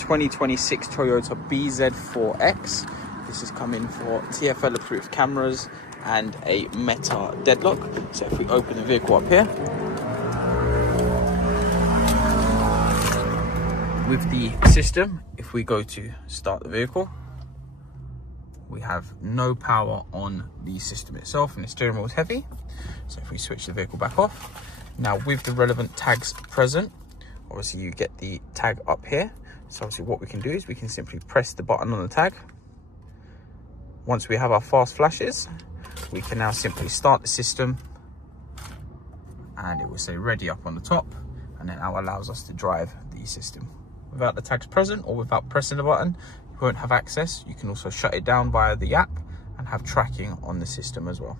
2026 Toyota bZ4X. This is coming for TFL approved cameras and a Meta Deadlock. So if we open the vehicle up here, with the system, if we go to start the vehicle, we have no power on the system itself, and the steering wheel is heavy. So if we switch the vehicle back off, now with the relevant tags present, obviously you get the tag up here. So obviously what we can do is we can simply press the button on the tag. Once we have our fast flashes, we can now simply start the system, and it will say ready up on the top, and then that allows us to drive the system. Without the tags present or without pressing the button, you won't have access. You can also shut it down via the app and have tracking on the system as well.